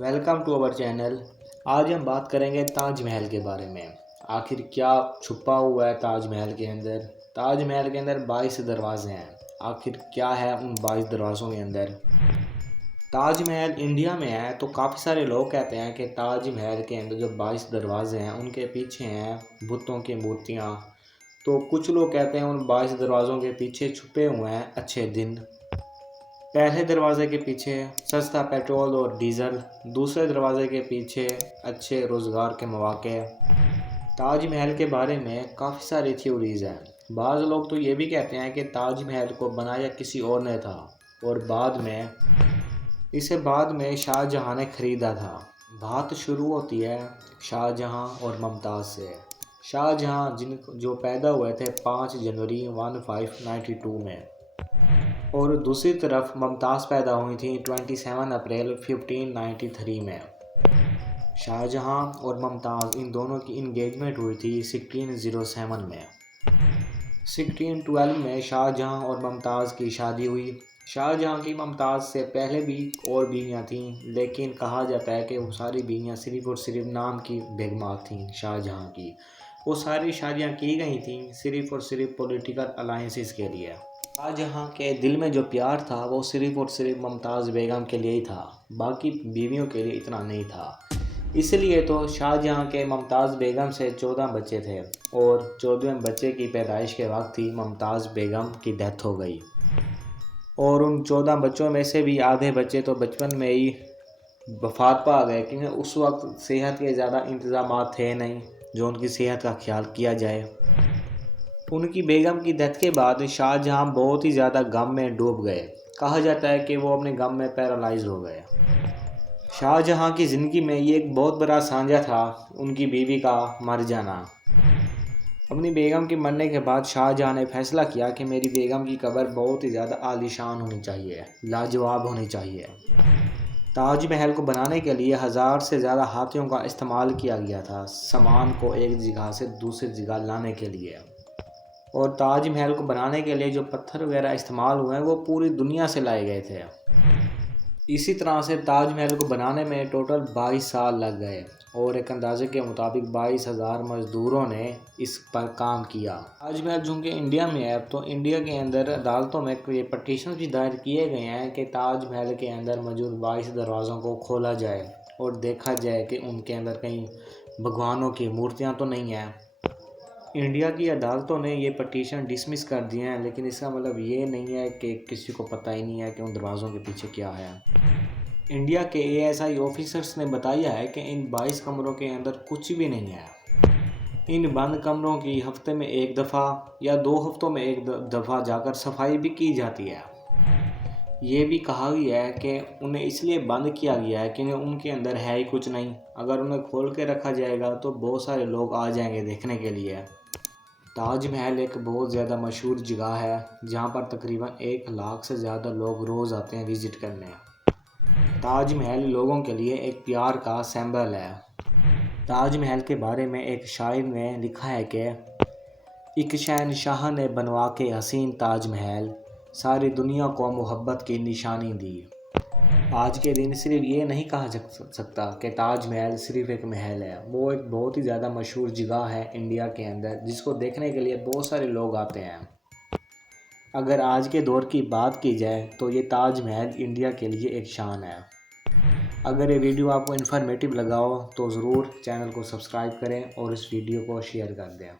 Welcome to our channel. आज हम बात करेंगे ताज महल के बारे में। आखिर क्या छुपा हुआ है ताज महल के अंदर। ताज महल के अंदर 22 दरवाजे हैं। आखिर क्या है उन 22 दरवाज़ों के अंदर। ताज महल इंडिया में है तो काफ़ी सारे लोग कहते हैं कि ताज महल के अंदर जो 22 दरवाजे हैं उनके पीछे हैं बुतों की मूर्तियाँ। तो कुछ लोग कहते हैं उन 22 दरवाज़ों के पीछे छुपे हुए हैं अच्छे दिन। पहले दरवाजे के पीछे सस्ता पेट्रोल और डीज़ल, दूसरे दरवाजे के पीछे अच्छे रोज़गार के मौके। ताज महल के बारे में काफ़ी सारी थ्योरीज़ हैं। बाज़ लोग तो ये भी कहते हैं कि ताज महल को बनाया किसी और ने था और बाद में शाहजहाँ ने ख़रीदा था। बात शुरू होती है शाहजहाँ और मुमताज़ से। शाहजहाँ जो पैदा हुए थे 5 जनवरी 1592 में, और दूसरी तरफ मुमताज़ पैदा हुई थी 27 अप्रैल 1593 में। शाहजहाँ और मुमताज़ इन दोनों की इंगेजमेंट हुई थी 1607 में। 1612 में शाहजहाँ और मुमताज़ की शादी हुई। शाहजहाँ की मुमताज़ से पहले भी और बीवियाँ थीं, लेकिन कहा जाता है कि वो सारी बीवियाँ सिर्फ़ और सिर्फ नाम की बेगमात थीं। शाहजहाँ की वो सारी शादियाँ की गई थीं सिर्फ़ और सिर्फ पॉलिटिकल अलाइंसेस के लिए। शाहजहाँ के दिल में जो प्यार था वो सिर्फ़ और सिर्फ मुमताज़ बेगम के लिए ही था, बाकी बीवियों के लिए इतना नहीं था। इसलिए तो शाहजहाँ के मुमताज़ बेगम से 14 बच्चे थे और 14वें बच्चे की पैदाइश के वक्त ही मुमताज़ बेगम की डेथ हो गई। और उन 14 बच्चों में से भी आधे बच्चे तो बचपन में ही वफात पा गए, क्योंकि उस वक्त सेहत के ज़्यादा इंतज़ाम थे नहीं जो उनकी सेहत का ख्याल किया जाए। उनकी बेगम की डेथ के बाद शाहजहाँ बहुत ही ज़्यादा गम में डूब गए। कहा जाता है कि वो अपने गम में पैरालाइज हो गए। शाहजहाँ की ज़िंदगी में ये एक बहुत बड़ा सांझा था उनकी बीवी का मर जाना। अपनी बेगम के मरने के बाद शाहजहाँ ने फैसला किया कि मेरी बेगम की कब्र बहुत ही ज़्यादा आलीशान होनी चाहिए, लाजवाब होनी चाहिए। ताज महल को बनाने के लिए 1000 से ज़्यादा हाथियों का इस्तेमाल किया गया था सामान को एक जगह से दूसरी जगह लाने के लिए। और ताज महल को बनाने के लिए जो पत्थर वगैरह इस्तेमाल हुए हैं वो पूरी दुनिया से लाए गए थे। इसी तरह से ताज महल को बनाने में टोटल 22 साल लग गए और एक अंदाजे के मुताबिक 22,000 मज़दूरों ने इस पर काम किया। ताज महल चूँकि इंडिया में है तो इंडिया के अंदर अदालतों में ये पटिशन भी दायर किए गए हैं कि ताज महल के अंदर मौजूद 22 दरवाज़ों को खोला जाए और देखा जाए कि उनके अंदर कहीं भगवानों की मूर्तियाँ तो नहीं हैं। इंडिया की अदालतों ने ये पटिशन डिसमिस कर दिए हैं, लेकिन इसका मतलब ये नहीं है कि किसी को पता ही नहीं है कि उन दरवाज़ों के पीछे क्या है। इंडिया के ASI ऑफिसर्स ने बताया है कि इन 22 कमरों के अंदर कुछ भी नहीं है। इन बंद कमरों की हफ्ते में एक दफ़ा या 2 हफ्तों में एक दफ़ा जाकर सफाई भी की जाती है। ये भी कहा गया है कि उन्हें इसलिए बंद किया गया है कि उनके अंदर है ही कुछ नहीं। अगर उन्हें खोल के रखा जाएगा तो बहुत सारे लोग आ जाएंगे देखने के लिए। ताज महल एक बहुत ज़्यादा मशहूर जगह है जहाँ पर तकरीबन 1 लाख से ज़्यादा लोग रोज़ आते हैं विज़िट करने। ताज महल लोगों के लिए एक प्यार का सिंबल है। ताज महल के बारे में एक शायर ने लिखा है कि एक शहंशाह ने बनवा के हसीन ताज महल, सारी दुनिया को मोहब्बत की निशानी दी। आज के दिन सिर्फ ये नहीं कहा जा सकता कि ताज महल सिर्फ एक महल है, वो एक बहुत ही ज़्यादा मशहूर जगह है इंडिया के अंदर जिसको देखने के लिए बहुत सारे लोग आते हैं। अगर आज के दौर की बात की जाए तो ये ताज महल इंडिया के लिए एक शान है। अगर ये वीडियो आपको इन्फॉर्मेटिव लगा हो तो ज़रूर चैनल को सब्सक्राइब करें और इस वीडियो को शेयर कर दें।